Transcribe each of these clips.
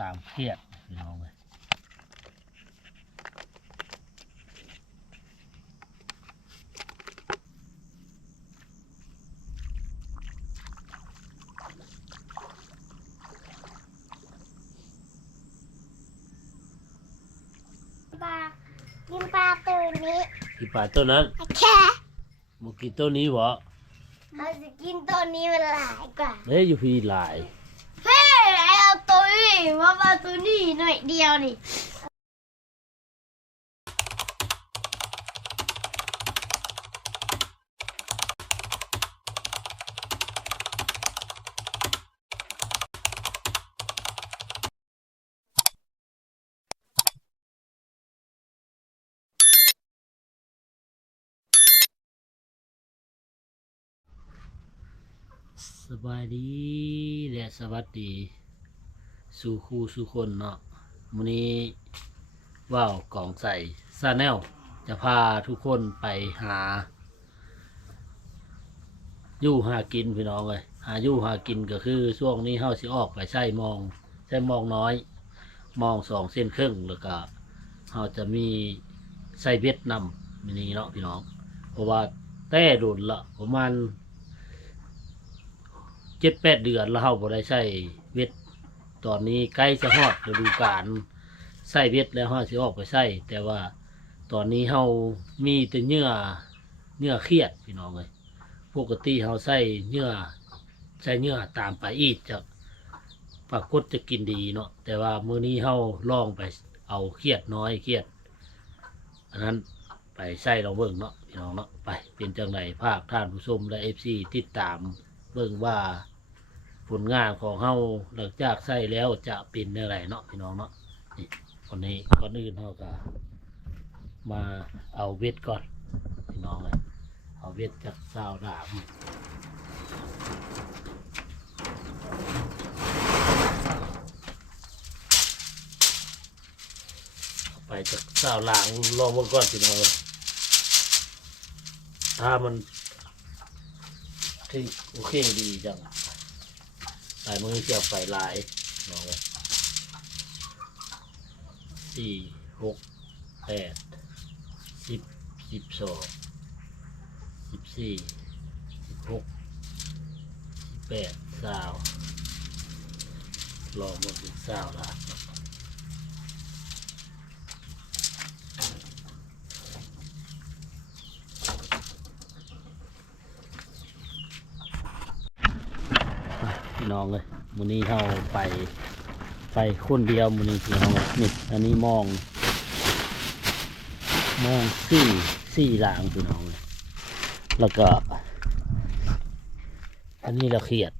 ตามเครียดพี่น้องเลยปลากินปลาตัวนี้อีป่าต้นนั้นแค่มุกินต้นนี้บ่เราจะกินตัวนี้มันหลายกว่าเฮ้ยอยู่พี่หลาย เฮ้ยเอาตัวนี้ มาปลาตัวนี้หน่อยเดียวนี่สบายดีและสวัสดี สู่ครูสู่คนเนาะมื้อนี้ว่าวกล่องใส่ซาแนลจะพาทุกคนไปหา อยู่หากินพี่น้องเลยหาอยู่หากินก็คือช่วงนี้เฮาสิออกไปใช้มองใช้มองน้อย มองสองเส้นครึ่งแล้วก็เฮาจะมีใส่เวียดนามมินีเนาะพี่น้อง เพราะว่าแต่โดนละประมาณเจ็ดแปดเดือนแล้วเฮาบ่ได้ใช้เวียด ตอนนี้ใกล้จะฮอดฤดูกาลใส่เวียดแล้วเฮาสิออกไปใช้แต่ว่าตอนนี้เฮามีแต่เนื้อเนื้อเครียดพี่น้องเลยปกติเราใส่เนื้อใส่เนื้อตามไปอีดจะปรากฏจะกินดีเนาะแต่ว่ามื้อนี้เราลองไปเอาเครียดน้อยเครียดอันนั้นไปใส่ลองเบิ่งเนาะพี่น้องเนาะไปเป็นจังไรภาคท่านผู้ชมและเอฟซีติดตามเบิ่งว่า ผลงานของเฮาหลังจากใส่แล้วจะเป็นอะไรเนาะพี่น้องเนาะนี่คนนี้ก่อนอื่นเฮาก็มาเอาเวทก่อนพี่น้องเลยเอาเวทจากสาวดามไปจากสาวหลางลองมาก่อนสิน้องเลยถ้ามันที่โอเคดีจัง ลายมือเกี่ยวไฟลายลองเลยสี่หกแปดสิบสิบสองสิบสี่สิบหกสิบแปดสาวลองมาถึงสาวละ พี่น้องเลยมูนี้เข้าไปไปคนเดียวมูนี้พี่น้องนี่อันนี้มอง มองสี่สี่หลางพี่น้องเลยแล้วก็ อันนี้ละเขียด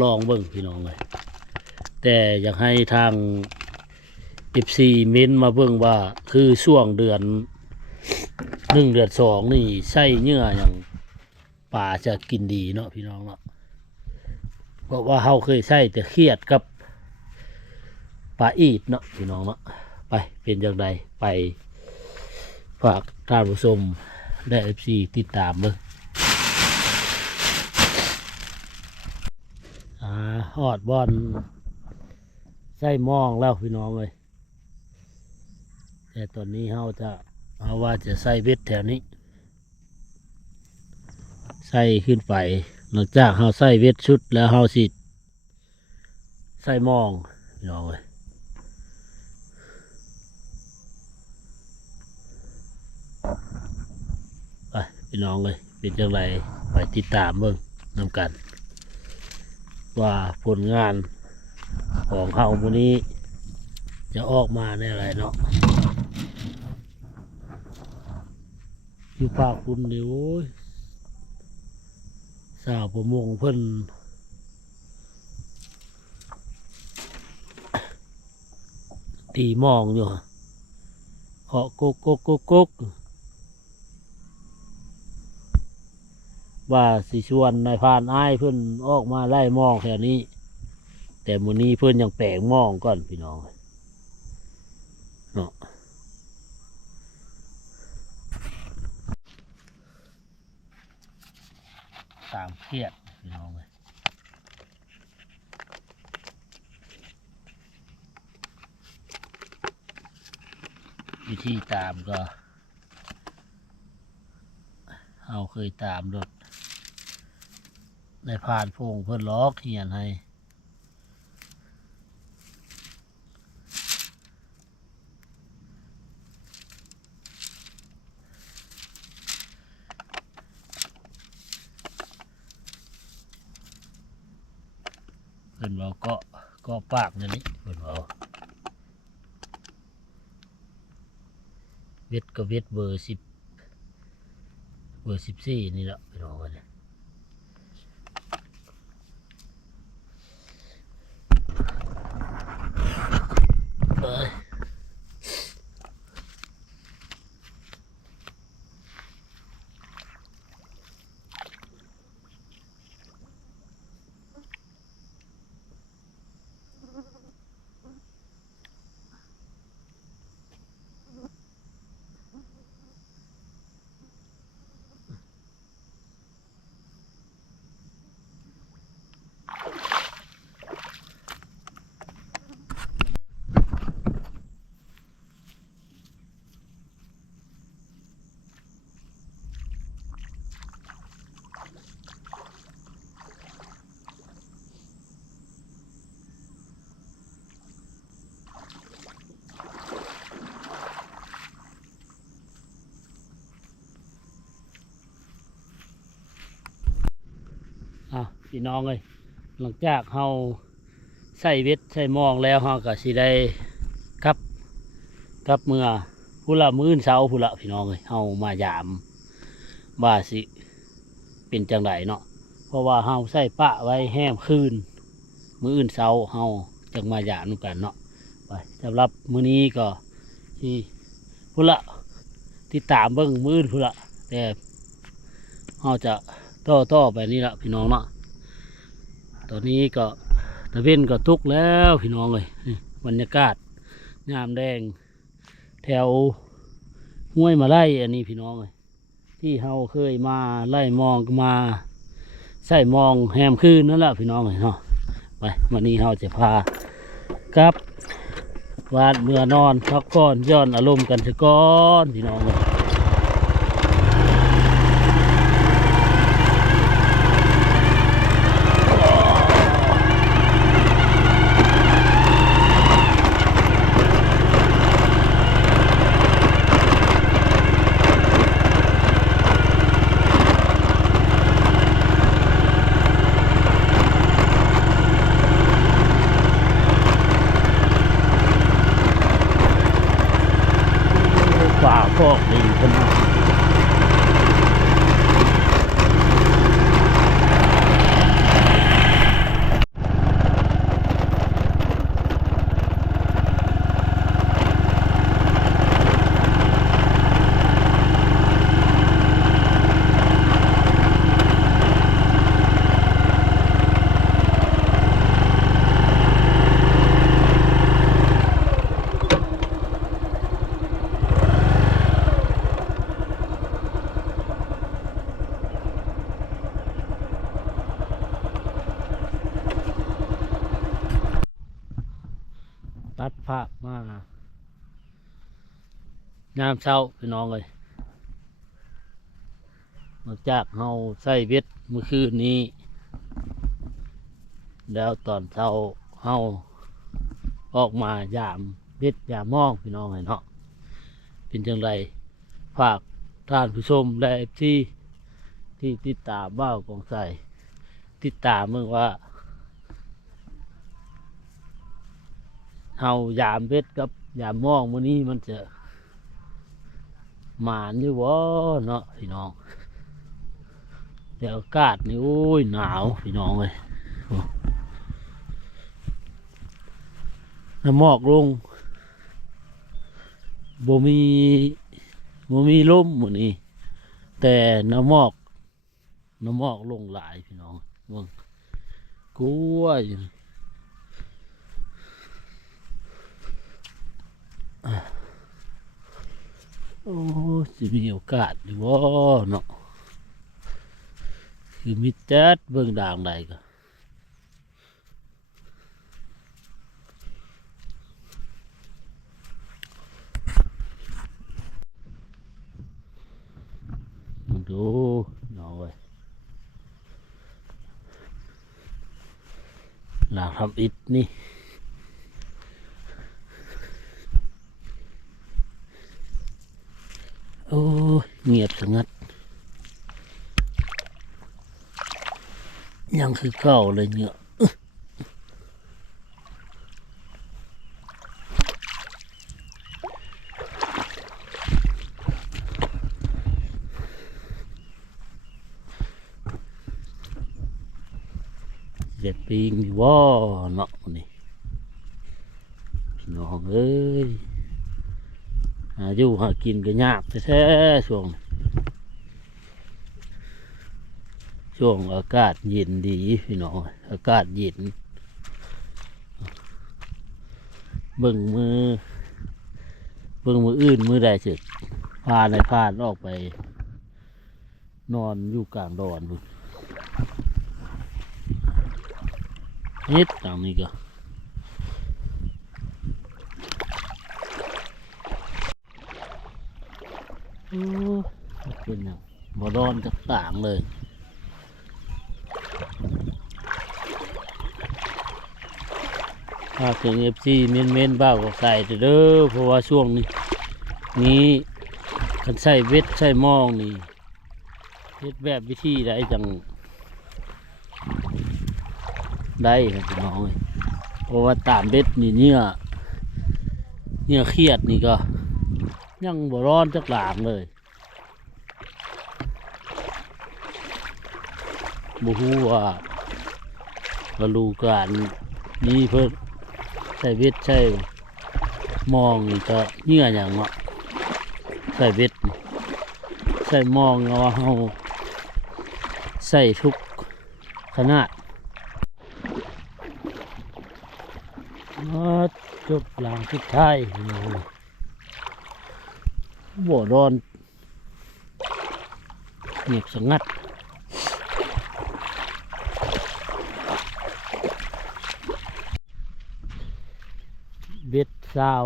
ลองเบิ่งพี่น้องเลยแต่อยากให้ทางอิบซีเม้นมาเบิ่งว่า คือช่วงเดือนหนึ่งเดือนสองนี่ใส่เนื้ออย่างป่าจะกินดีเนาะพี่น้องเนาะ เพราะว่าเฮาเคยใส่แต่เครียดกับปลาอีดเนาะพี่น้องเนาะไปเป็นอย่างไรไปฝากท่านผู้ชมได้เอฟซีติดตามเลยอ่าฮอดบอลใส่มองแล้วพี่น้องเลยแต่ตอนนี้เราจะเอาว่าจะใส่เบ็ดแถวนี้ ใส่ขึ้นไป หลังจากเราใส่เบ็ดชุดแล้วเราสิใส่มองพี่น้องเลยไปพี่น้องเลยเป็นจังไรไปติดตามเบิ่งนำกัน ว่าผลงานของเฮามื้อนี้ จะออกมาในอะไรเนาะอยู่ภาคคุณนี่โอ้ย สาวประมงเพิ่นตีมองอยู่ฮะเคาะกกกกกกกว่าสิชวนนายพานอ้ายเพื่อนออกมาไล่มองแถวนี้ แต่มื้อนี้เพื่อนยังแปลงมองก่อนพี่น้องเนาะ เครียดพี่น้องเลยวิธีตามก็เอาเคยตามรถได้ผ่านพงเพื่อล็อกเหียนให้ เป็นบอกก็ก็ปากนั่นนี่เป็นเราเวทก็เวทเบอร์สิบเบอร์สิบสี่นี่แหละเป็นเราเนี่ย พี่น้องเลยหลังจากเฮาใส่เวทใส่มองแล้วเฮาก็สิได้กลับกับเมื่อผู้ละมื้ออนเช้าผู้ละพี่น้องเลยเฮามายามว่าสิเป็นจังไดเนาะเพราะว่าเฮาใส่ปะไว้แห้มคืน มื้ออื่นเช้าเฮาจังมายามกันเนาะไปสำหรับมื้อนี้ก็ที่ผู้ละติดตามเบิ่งมื้ออื่นผู้ละแต่เฮาจะต่อต่อไปนี่ละพี่น้องเนาะ ตอนนี้ก็ตะเวนก็ทุกแล้วพี่น้องเลยบรรยากาศงามแดง แถวห้วยมาไล่อันนี้พี่น้องเลยที่เฮาเคยมาไล่มองมาใส่มองแฮมคืนนั่นแหละพี่น้องเลยเนาะไปวันนี้เฮาจะพากลับวาดเมื่อนอนพักผ่อนย้อนอารมณ์กันสักก้อนพี่น้องเลย ฝ่าพ อกดีคนนั้นตัดภาพมา ยามเช้าพี่น้องเลยหลังจากเฮาใส่เบ็ดเมื่อคืนนี้ แล้วตอนเช้าเฮาออกมายามเบ็ดยามมองพี่น้องเลยเนาะเป็นจังไรฝากท่านผู้ชมและที่ที่ติดตามบ้าวกองใส่ติดตามเมื่อว่าเฮายามเบ็ดกับยามมองมื้อนี้มันจะ หมานอยู่บ่เนาะพี่น้องแต่อากาศนี่โอ้ยหนาวพี่น้องเลยน้ำหมอกลงบ่มีบ่มีลมมือนี้แต่น้ำหมอกน้ำหมอกลงหลายพี่น้องเบิ่งกลัวอยู่ โอ้จะมีโอกาสดีบ่เนาะคือมีแจ๊ดเบิ่งด่างใดก็ดูหน่อยหลังทำอิดนี่ เงียบสงัด ยังคือเก่าเลยเนี่ยเด็ดปีงว่าเนาะนี่พี่น้องเอ้ยาอยู่หากินก็ยากแท้ๆช่วง ช่วงอากาศเย็นดีพี่น้องอากาศเย็นเบิ่งมือเบิ่งมืออื่นมือใดสึกพาในพานออกไป นอนอยู่กลางดอนพุ่นนิดต่างนี้ก็ โอ้ย เป็นอย่างบ่ร้อนจากต่างเลยถ้าถึงเอฟซีเมนเมนๆบ้าก็ใส่เด้อเพราะว่าช่วงนี้ นี้คันใส่เวทใส่หมองนี่เฮ็ดแบบวิธีได้จังได้ครับน้องเอ้ยเพราะว่าตามเบ็ดนี่เนี่ยเนี่ยเครียดนี่ก็ ยังบ่ร้อนจักหลางเลยบ่ฮู้ว่าฤดูกาลนี้เพิ่นใส่เบ็ดใส่มองนี่ก็เหงื่ออย่างเนาะใส่เบ็ดนี่ใส่มองเอาเฮาใส่ทุกขนาดมาจบหลังสุดท้าย พี่องบ่ร้อนเงียบสงัดเบ็ดเศร้า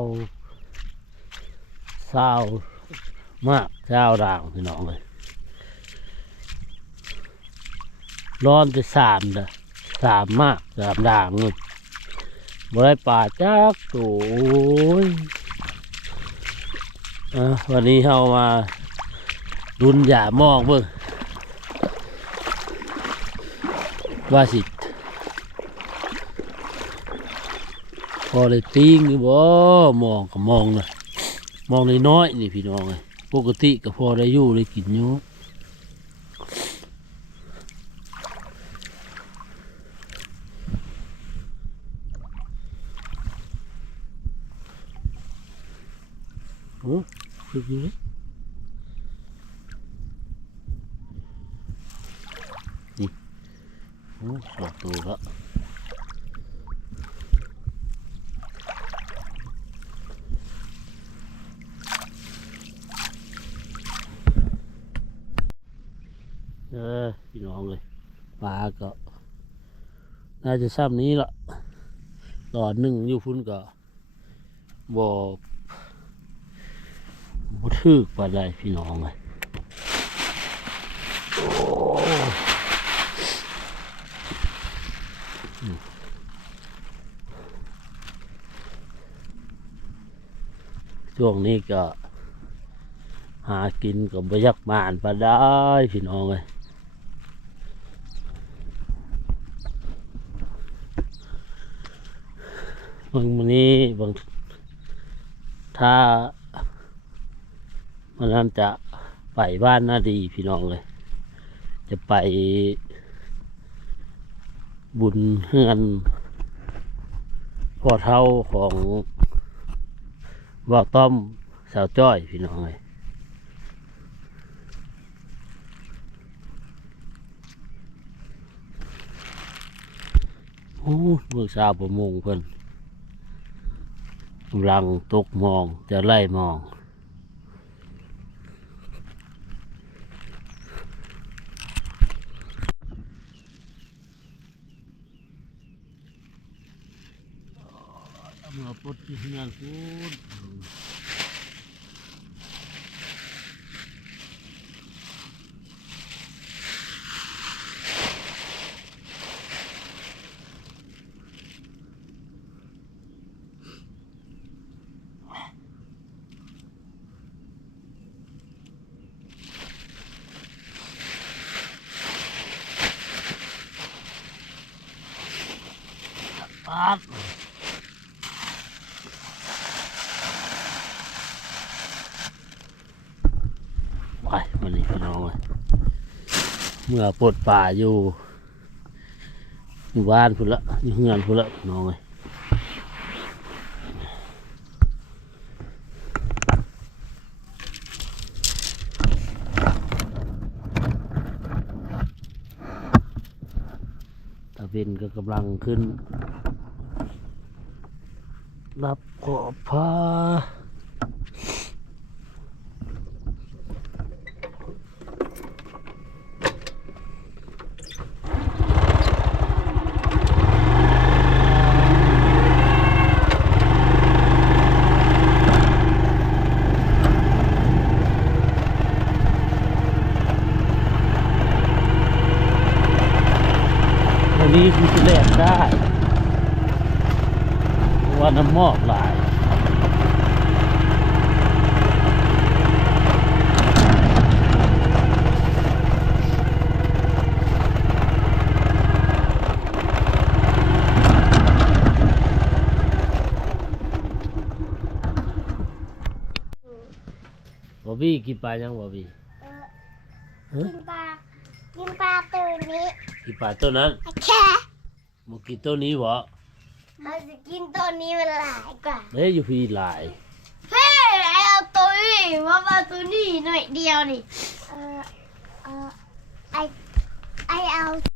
เศร้ามากเศร้าด่างพี่น้องเลยร้อนจะสามเด้อสามมากสามด่างเลยบ่ได้ป่าจักโอ้ย วันนี้เรามาดุนหย่ามอกเบิ่งว่าสิพอเลยติ้งหรือบ่มองก็มองนะมองน้อยๆนี่พี่น้องไงปกติก็พอได้อยู่ได้กินอยู่โอ้ ฝึกอยู่เลยนี่โอ้สองตัวแล้วเออพี่น้องเลยปลาก็ น่าจะซ้ำนี้ละตอนหนึ่งอยู่พุ่นก็บ่บ่ ทึกปานใดพี่น้องเลยช่วงนี้ก็ หากินกับบยักมานปลาได้พี่น้องเลยบางวันนี้บางถ้า มันนั้นจะไปบ้านนาดีพี่น้องเลย จะไปบุญเฮือนพ่อเท่าของว่าวต้อมสาวจ้อยพี่น้องเลยโอ้เมื่อเช้าประมงเพิ่นกำลังตกมองจะไล่มอง করতেছি না আর কোন Ah, ไปมันนี่พี่น้องเมื่อปลดป่าอยู่อยู่บ้านพุ่นละอยู่เฮือนพุ่นละพี่น้องเลยตะเวนก็กำลังขึ้น รับขอบผ้า บี้กินปลายังบอบี้กินปลา กินปลาตัวนี้กินปลาตัวนั้นแค่มึกินตัวนี้บ่มันจะกินตัวนี้มันหลายกว่าเฮ้ยยู่พี่หลายเฮ้ยเอาตัวนี้มาปลาตัวนี้หน่อยเดียวนี่ เออเออไอไอเอา